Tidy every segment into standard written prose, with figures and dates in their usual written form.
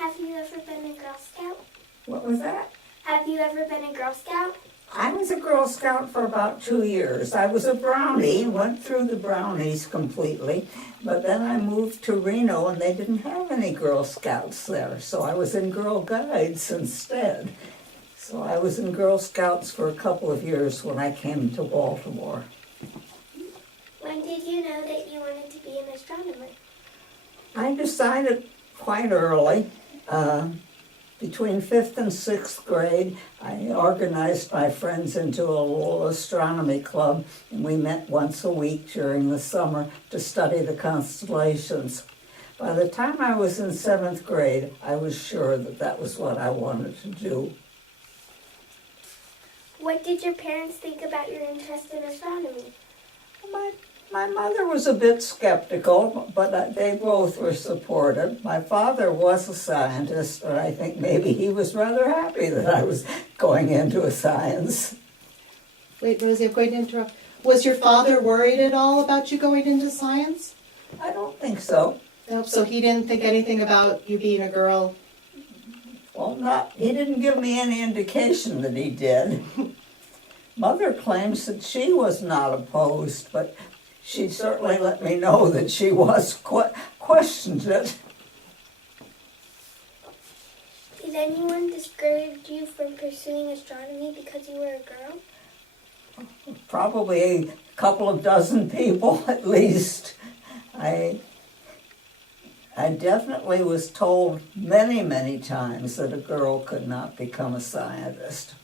Have you ever been a Girl Scout? What was that? Have you ever been a Girl Scout? I was a Girl Scout for about 2 years. I was a Brownie, went through the Brownies completely, but then I moved to Reno and they didn't have any Girl Scouts there, so I was in Girl Guides instead. So I was in Girl Scouts for a couple of years when I came to Baltimore. When did you know that you wanted to be an astronomer? I decided quite early. Between 5th and 6th grade, I organized my friends into a little astronomy club, and we met once a week during the summer to study the constellations. By the time I was in 7th grade, I was sure that that was what I wanted to do. What did your parents think about your interest in astronomy? My mother was a bit skeptical, but they both were supportive. My father was a scientist, and I think maybe he was rather happy that I was going into a science. Wait, Rosie, I'm going to interrupt. Was your father worried at all about you going into science? I don't think so. Nope, so he didn't think anything about you being a girl? Well, he didn't give me any indication that he did. Mother claims that she was not opposed, but she certainly let me know that she was questioned it. Did anyone discourage you from pursuing astronomy because you were a girl? Probably a couple of dozen people at least. I definitely was told many, many times that a girl could not become a scientist.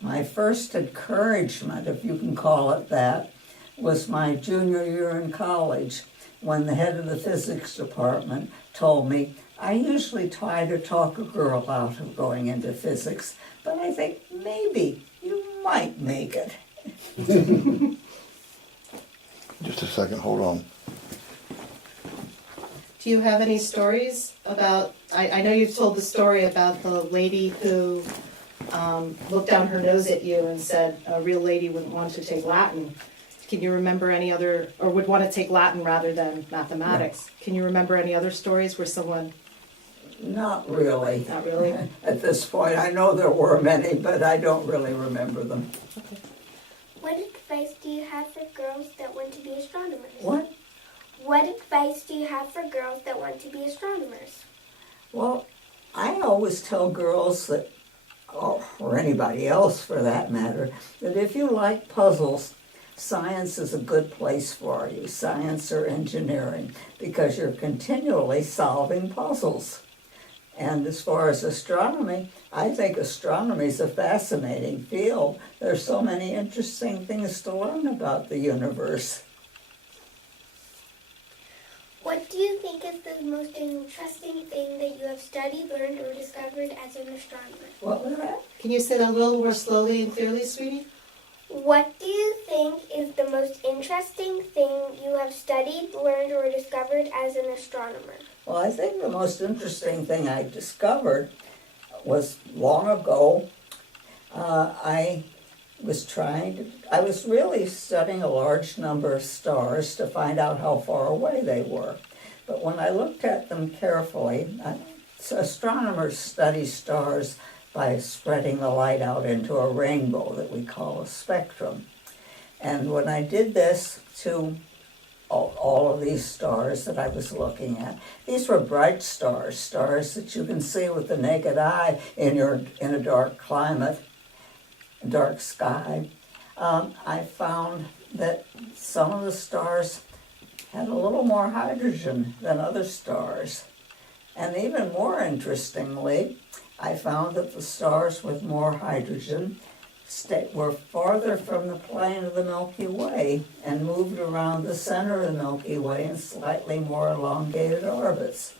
My first encouragement, if you can call it that, was my junior year in college, when the head of the physics department told me, I usually try to talk a girl out of going into physics, but I think maybe you might make it. Just a second, hold on. Do you have any stories about, I know you've told the story about the lady who looked down her nose at you and said a real lady wouldn't want to take Latin. Can you remember any other, or would want to take Latin rather than mathematics? No. Can you remember any other stories where someone... Not really. Not really? At this point, I know there were many, but I don't really remember them. Okay. What advice do you have for girls that want to be astronomers? What? What advice do you have for girls that want to be astronomers? Well, I always tell girls that, or anybody else for that matter, that if you like puzzles, science is a good place for you, science or engineering, because you're continually solving puzzles. And as far as astronomy, I think astronomy is a fascinating field. There's so many interesting things to learn about the universe. What do you think is the most interesting thing that you have studied, learned, or discovered as an astronomer? What was that? Can you say that a little more slowly and clearly, sweetie? What do you think is the most interesting thing you have studied, learned, or discovered as an astronomer? Well, I think the most interesting thing I discovered was long ago. I was really studying a large number of stars to find out how far away they were. But when I looked at them carefully, astronomers study stars by spreading the light out into a rainbow that we call a spectrum. And when I did this to all of these stars that I was looking at, these were bright stars, stars that you can see with the naked eye in a dark climate, dark sky. I found that some of the stars had a little more hydrogen than other stars. And even more interestingly, I found that the stars with more hydrogen were farther from the plane of the Milky Way and moved around the center of the Milky Way in slightly more elongated orbits,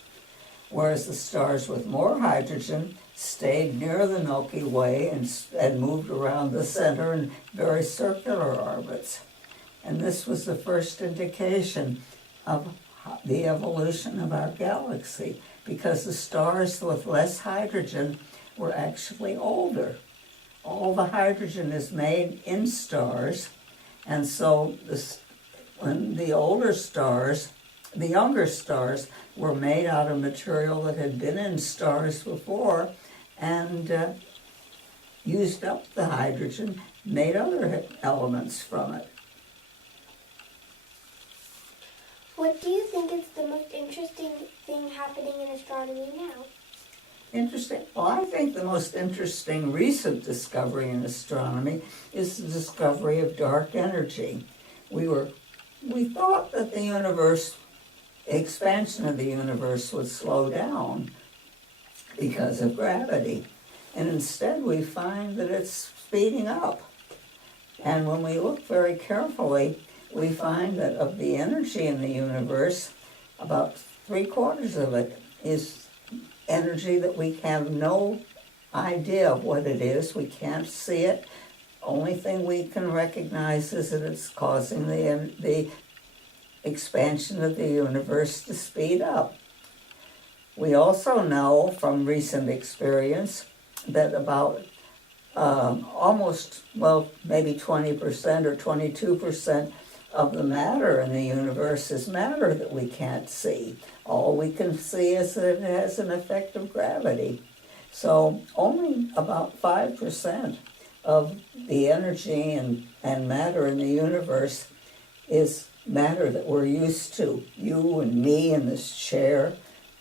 whereas the stars with more hydrogen stayed near the Milky Way and moved around the center in very circular orbits. And this was the first indication of the evolution of our galaxy, because the stars with less hydrogen were actually older. All the hydrogen is made in stars, and so when the older stars the younger stars were made out of material that had been in stars before and used up the hydrogen, made other elements from it. What do you think is the most interesting thing happening in astronomy now? Interesting. Well, I think the most interesting recent discovery in astronomy is the discovery of dark energy. We thought that the universe, expansion of the universe would slow down because of gravity. And instead we find that it's speeding up. And when we look very carefully, we find that of the energy in the universe, about 3/4 of it is energy that we have no idea of what it is. We can't see it. Only thing we can recognize is that it's causing the expansion of the universe to speed up. We also know from recent experience that about maybe 20% or 22% of the matter in the universe is matter that we can't see. All we can see is that it has an effect of gravity. So only about 5% of the energy and matter in the universe is matter that we're used to. You and me in this chair,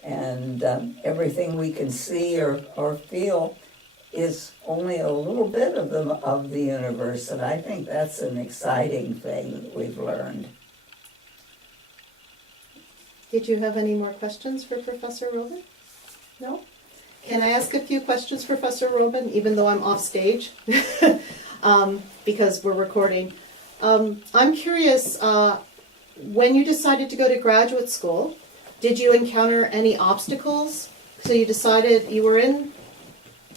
and everything we can see or feel is only a little bit of the universe, and I think that's an exciting thing that we've learned. Did you have any more questions for Professor Robin? No? Can I ask a few questions for Professor Robin, even though I'm off stage? Because we're recording. I'm curious, when you decided to go to graduate school, did you encounter any obstacles? So you decided you were in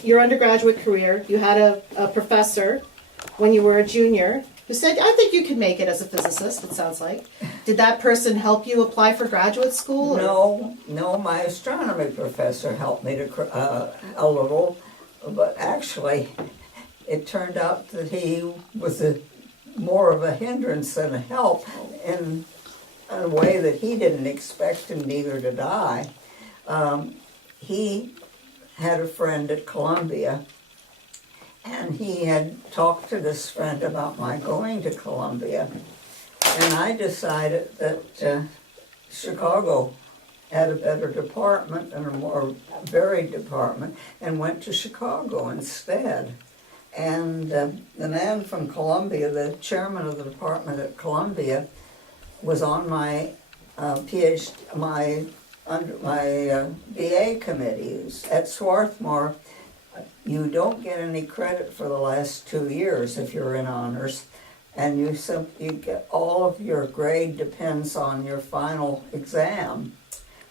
your undergraduate career, you had a professor when you were a junior who said, I think you can make it as a physicist, it sounds like. Did that person help you apply for graduate school? No, my astronomy professor helped me to a little, but actually it turned out that he was more of a hindrance than a help in a way that he didn't expect, and neither did I. He had a friend at Columbia, and he had talked to this friend about my going to Columbia, and I decided that Chicago had a better department and a more varied department, and went to Chicago instead. And the man from Columbia, the chairman of the department at Columbia, was on my BA committee. At Swarthmore, you don't get any credit for the last 2 years if you're in honors, and you get all of your grade depends on your final exam,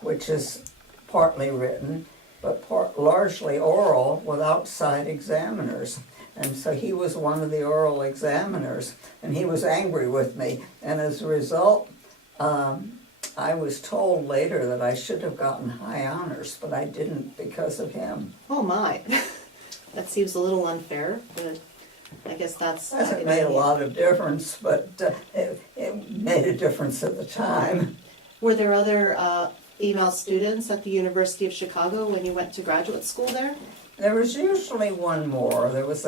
which is partly written, but largely oral with outside examiners. And so he was one of the oral examiners, and he was angry with me, and as a result, I was told later that I should have gotten high honors, but I didn't because of him. Oh my, that seems a little unfair, but I guess that's... It hasn't made a lot of difference, but it made a difference at the time. Were there other female students at the University of Chicago when you went to graduate school there? There was usually one more. There was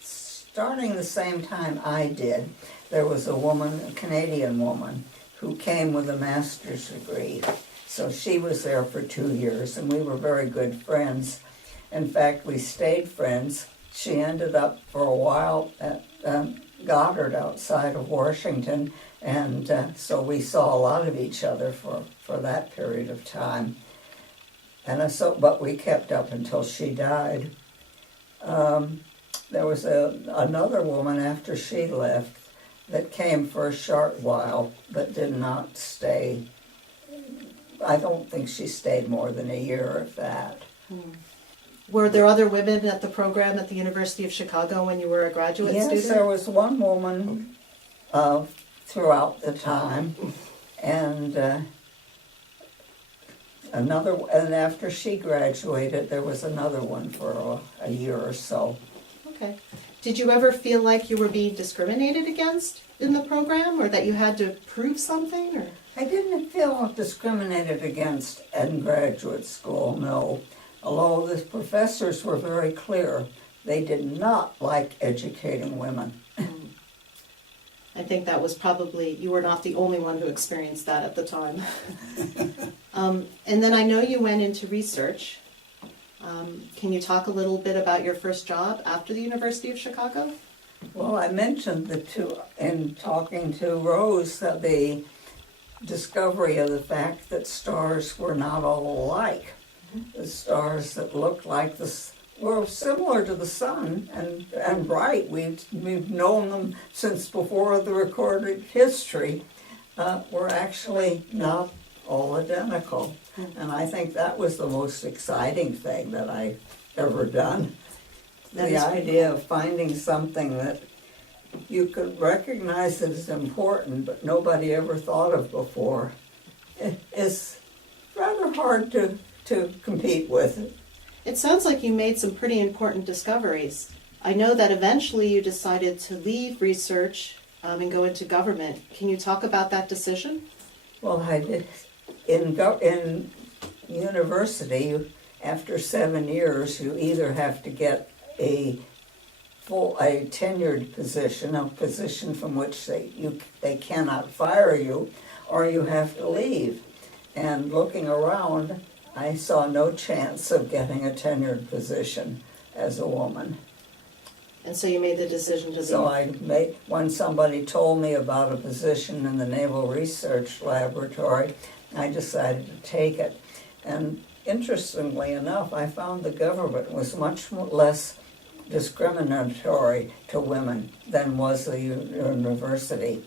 starting the same time I did, there was a woman, a Canadian woman, who came with a master's degree. So she was there for 2 years, and we were very good friends. In fact, we stayed friends. She ended up for a while at Goddard outside of Washington, and so we saw a lot of each other for that period of time. But we kept up until she died. There was another woman after she left that came for a short while, but did not stay. I don't think she stayed more than a year, if that. Were there other women at the program at the University of Chicago when you were a graduate student? Yes, there was one woman throughout the time, and and after she graduated, there was another one for a year or so. Okay. Did you ever feel like you were being discriminated against in the program, or that you had to prove something, or? I didn't feel discriminated against in graduate school, no. Although the professors were very clear, they did not like educating women. I think that was probably, you were not the only one who experienced that at the time. And then I know you went into research. Can you talk a little bit about your first job after the University of Chicago? Well, I mentioned in talking to Rose the discovery of the fact that stars were not all alike. The stars that looked like this were similar to the sun and bright. We've known them since before the recorded history. Were actually not all identical. And I think that was the most exciting thing that I've ever done. The idea of finding something that you could recognize as important, but nobody ever thought of before, is rather hard to compete with. It sounds like you made some pretty important discoveries. I know that eventually you decided to leave research and go into government. Can you talk about that decision? Well, I did. In university, after 7 years, you either have to get a tenured position, a position from which they cannot fire you, or you have to leave. And looking around, I saw no chance of getting a tenured position as a woman. And so you made the decision to leave. So when somebody told me about a position in the Naval Research Laboratory, I decided to take it. And interestingly enough, I found the government was much less discriminatory to women than was the university.